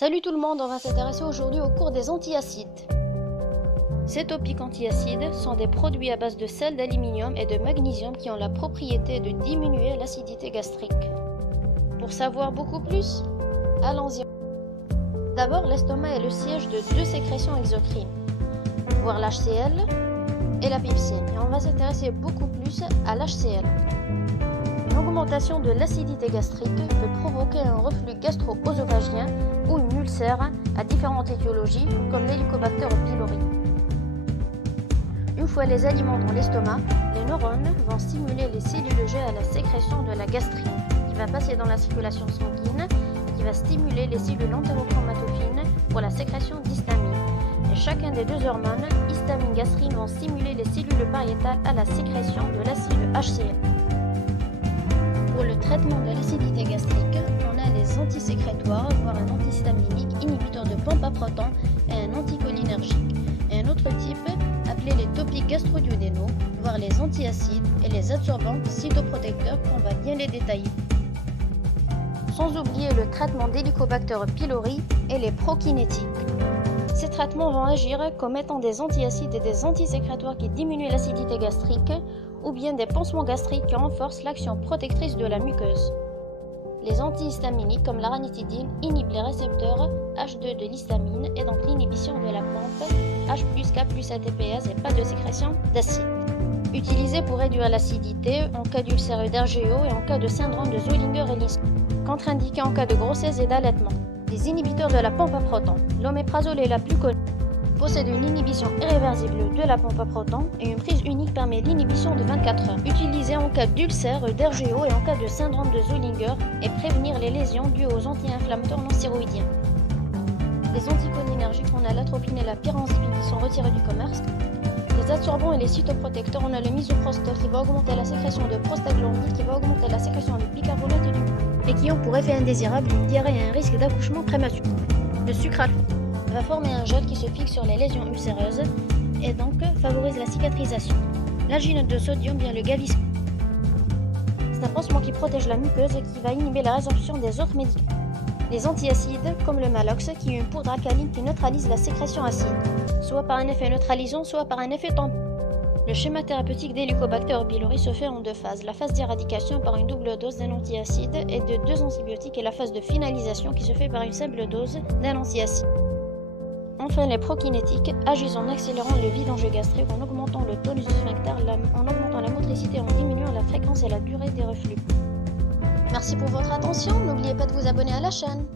Salut tout le monde, on va s'intéresser aujourd'hui au cours des antiacides. Ces topiques antiacides sont des produits à base de sel d'aluminium et de magnésium qui ont la propriété de diminuer l'acidité gastrique. Pour savoir beaucoup plus, allons-y. D'abord, l'estomac est le siège de deux sécrétions exocrines, voire l'HCl et la pepsine. Et on va s'intéresser beaucoup plus à l'HCl. Une augmentation de l'acidité gastrique peut provoquer un reflux gastro-œsophagien ou une ulcère à différentes étiologies comme l'Helicobacter pylori. Une fois les aliments dans l'estomac, les neurones vont stimuler les cellules G à la sécrétion de la gastrine, qui va passer dans la circulation sanguine et qui va stimuler les cellules entérochromatophines pour la sécrétion d'histamine. Et chacun des deux hormones, histamine, gastrine, vont stimuler les cellules pariétales à la sécrétion de l'acide HCl. Pour le traitement de l'acidité gastrique, on a les antisécrétoires, voire un antihistaminique inhibiteur de pompe à protons et un anticholinergique. Et un autre type, appelé les topiques gastro-duodénaux, voire les antiacides et les absorbants cytoprotecteurs qu'on va bien les détailler. Sans oublier le traitement d'Helicobacter pylori et les prokinétiques. Ces traitements vont agir comme étant des antiacides et des antisécrétoires qui diminuent l'acidité gastrique ou bien des pansements gastriques qui renforcent l'action protectrice de la muqueuse. Les antihistaminiques comme la ranitidine inhibent les récepteurs H2 de l'histamine et donc l'inhibition de la pompe H+, K+, ATPase et pas de sécrétion d'acide. Utilisés pour réduire l'acidité en cas d'ulcère d'RGO et en cas de syndrome de Zollinger-Ellison. Contre-indiqués en cas de grossesse et d'allaitement. Les inhibiteurs de la pompe à protons. L'oméprazole est la plus connue. Possède une inhibition irréversible de la pompe à protons et une prise unique permet l'inhibition de 24 heures. Utilisée en cas d'ulcère, d'RGO et en cas de syndrome de Zollinger et prévenir les lésions dues aux anti-inflammatoires non stéroïdiens. Les anticholinergiques, on a l'atropine et la pyrazine qui sont retirés du commerce. Les absorbants et les cytoprotecteurs, on a le misoprostol qui va augmenter la sécrétion de prostaglandine, qui va augmenter la sécrétion de bicarbonate du et qui ont pour effet indésirable une diarrhée et un risque d'accouchement prématuré. Le sucralfate va former un gel qui se fixe sur les lésions ulcéreuses et donc favorise la cicatrisation. L'alginate de sodium vient le gaviscon. C'est un pansement qui protège la muqueuse et qui va inhiber la résorption des autres médicaments. Les antiacides, comme le Malox, qui est une poudre alcaline qui neutralise la sécrétion acide, soit par un effet neutralisant, soit par un effet tampon. Le schéma thérapeutique d'Helicobacter pylori se fait en deux phases. La phase d'éradication par une double dose d'un antiacide et de 2 antibiotiques et la phase de finalisation qui se fait par une simple dose d'un antiacide. Enfin, les prokinétiques agissent en accélérant le vidange gastrique, en augmentant le tonus du sphincter, en augmentant la motricité, en diminuant la fréquence et la durée des reflux. Merci pour votre attention, n'oubliez pas de vous abonner à la chaîne.